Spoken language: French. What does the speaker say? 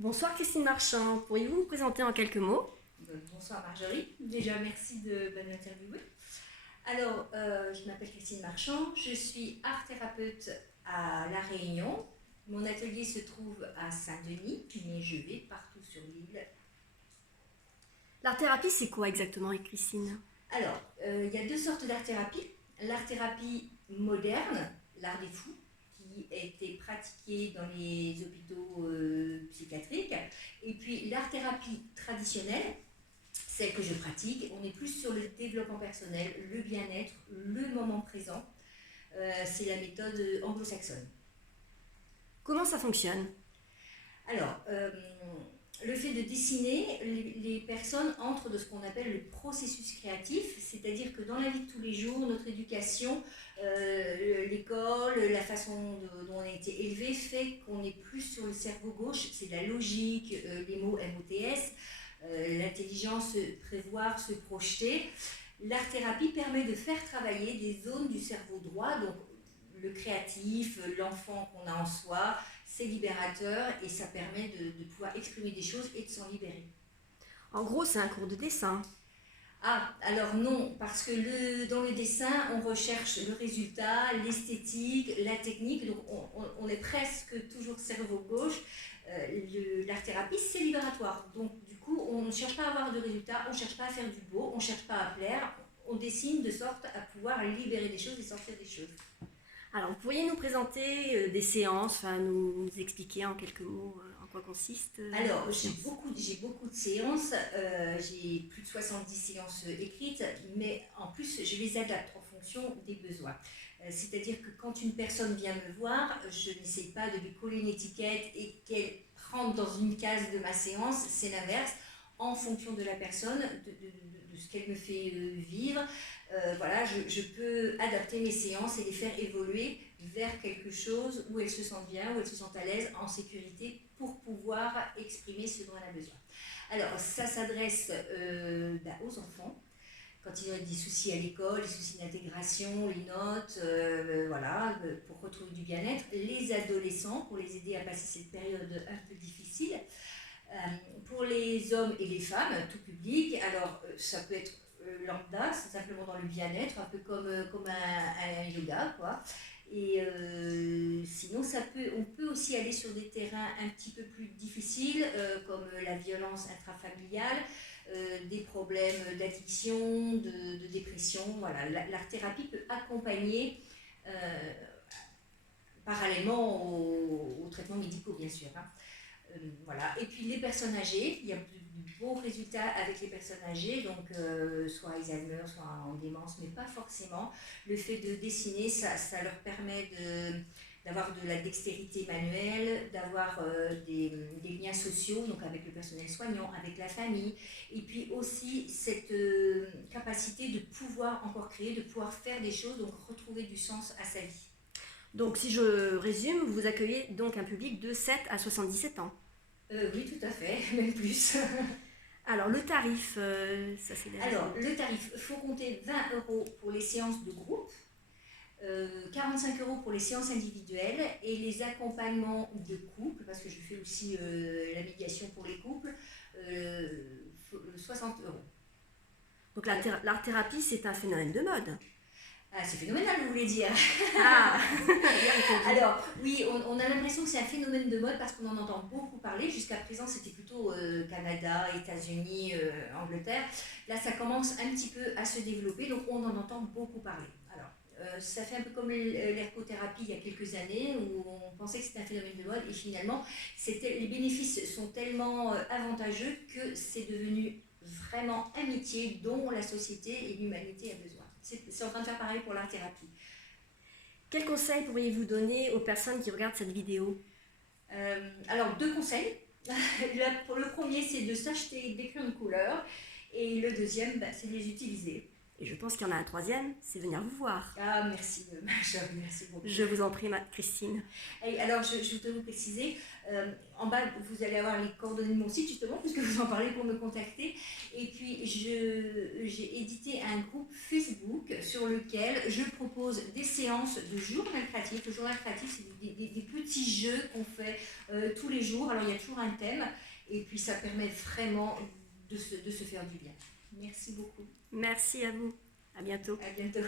Bonsoir Christine Marchand, pourriez-vous vous présenter en quelques mots? Bonsoir Marjorie, déjà merci de m'interviewer. Alors, je m'appelle Christine Marchand, je suis art thérapeute à La Réunion. Mon atelier se trouve à Saint-Denis, mais je vais partout sur l'île. L'art-thérapie, c'est quoi exactement, Christine? Alors, il y a deux sortes d'art-thérapie. L'art-thérapie moderne, l'art des fous, qui a été pratiqué dans les hôpitaux psychiatriques. Et puis l'art-thérapie traditionnelle, celle que je pratique, on est plus sur le développement personnel, le bien-être, le moment présent. C'est la méthode anglo-saxonne. Comment ça fonctionne? Alors, le fait de dessiner, les personnes entrent dans ce qu'on appelle le processus créatif, c'est-à-dire que dans la vie de tous les jours, notre éducation, l'école, la façon dont on a été élevé fait qu'on est plus sur le cerveau gauche, c'est la logique, les mots MOTS, l'intelligence, prévoir, se projeter. L'art-thérapie permet de faire travailler des zones du cerveau droit, donc le créatif, l'enfant qu'on a en soi, c'est libérateur et ça permet de pouvoir exprimer des choses et de s'en libérer. En gros, c'est un cours de dessin. Ah, alors non, parce que dans le dessin, on recherche le résultat, l'esthétique, la technique, donc on est presque toujours cerveau gauche. L'art-thérapie, c'est libératoire. Donc du coup, on ne cherche pas à avoir de résultat, on ne cherche pas à faire du beau, on ne cherche pas à plaire, on dessine de sorte à pouvoir libérer des choses et sortir des choses. Alors, pourriez nous présenter des séances, enfin nous expliquer en quelques mots en quoi consiste Alors, vos j'ai séances? beaucoup de séances, j'ai plus de 70 séances écrites, mais en plus, je les adapte en fonction des besoins. C'est-à-dire que quand une personne vient me voir, je n'essaie pas de lui coller une étiquette et qu'elle rentre dans une case de ma séance, c'est l'inverse, en fonction de la personne, de ce qu'elle me fait vivre. Voilà, je peux adapter mes séances et les faire évoluer vers quelque chose où elles se sentent bien, où elles se sentent à l'aise, en sécurité, pour pouvoir exprimer ce dont elle a besoin. Alors, ça s'adresse aux enfants, quand ils ont des soucis à l'école, des soucis d'intégration, les notes, voilà, pour retrouver du bien-être. Les adolescents, pour les aider à passer cette période un peu difficile. Pour les hommes et les femmes, tout public, alors ça peut être lambda, c'est simplement dans le bien-être, un peu comme un yoga, quoi. Et sinon, on peut aussi aller sur des terrains un petit peu plus difficiles, comme la violence intrafamiliale, des problèmes d'addiction, de dépression. Voilà, l'art-thérapie peut accompagner parallèlement aux traitements médicaux, bien sûr. Hein. Voilà. Et puis les personnes âgées, il y a de beaux résultats avec les personnes âgées, donc soit Alzheimer, soit en démence, mais pas forcément. Le fait de dessiner, ça leur permet d'avoir de la dextérité manuelle, d'avoir des liens sociaux, donc avec le personnel soignant, avec la famille, et puis aussi cette capacité de pouvoir encore créer, de pouvoir faire des choses, donc retrouver du sens à sa vie. Donc, si je résume, vous accueillez donc un public de 7 à 77 ans. Oui, tout à fait, même plus. Alors, le tarif, ça c'est derrière. Alors, le tarif, il faut compter 20 € pour les séances de groupe, 45 € pour les séances individuelles et les accompagnements de couple, parce que je fais aussi la médiation pour les couples, 60 €. Donc, l'art-thérapie, c'est un phénomène de mode. Ah, c'est phénoménal, vous voulez dire. Ah, bien répondu. Alors, oui, on a l'impression que c'est un phénomène de mode parce qu'on en entend beaucoup parler. Jusqu'à présent, c'était plutôt Canada, États-Unis, Angleterre. Là, ça commence un petit peu à se développer, donc on en entend beaucoup parler. Alors, ça fait un peu comme l'ergothérapie il y a quelques années où on pensait que c'était un phénomène de mode et finalement, les bénéfices sont tellement avantageux que c'est devenu vraiment un métier dont la société et l'humanité a besoin. C'est en train de faire pareil pour l'art-thérapie. Quels conseils pourriez-vous donner aux personnes qui regardent cette vidéo? Alors, deux conseils. Le premier, c'est de s'acheter des crayons de couleur. Et le deuxième, c'est de les utiliser. Et je pense qu'il y en a un troisième, c'est venir vous voir. Ah, merci, Maja, merci beaucoup. Je vous en prie, Christine. Et alors, je voudrais vous préciser, en bas, vous allez avoir les coordonnées de mon site, justement, puisque vous en parlez pour me contacter. Et puis, j'ai édité un groupe Facebook sur lequel je propose des séances de journal créatif. Le journal créatif, c'est des petits jeux qu'on fait tous les jours. Alors, il y a toujours un thème. Et puis, ça permet vraiment de se faire du bien. Merci beaucoup. Merci à vous. À bientôt. À bientôt.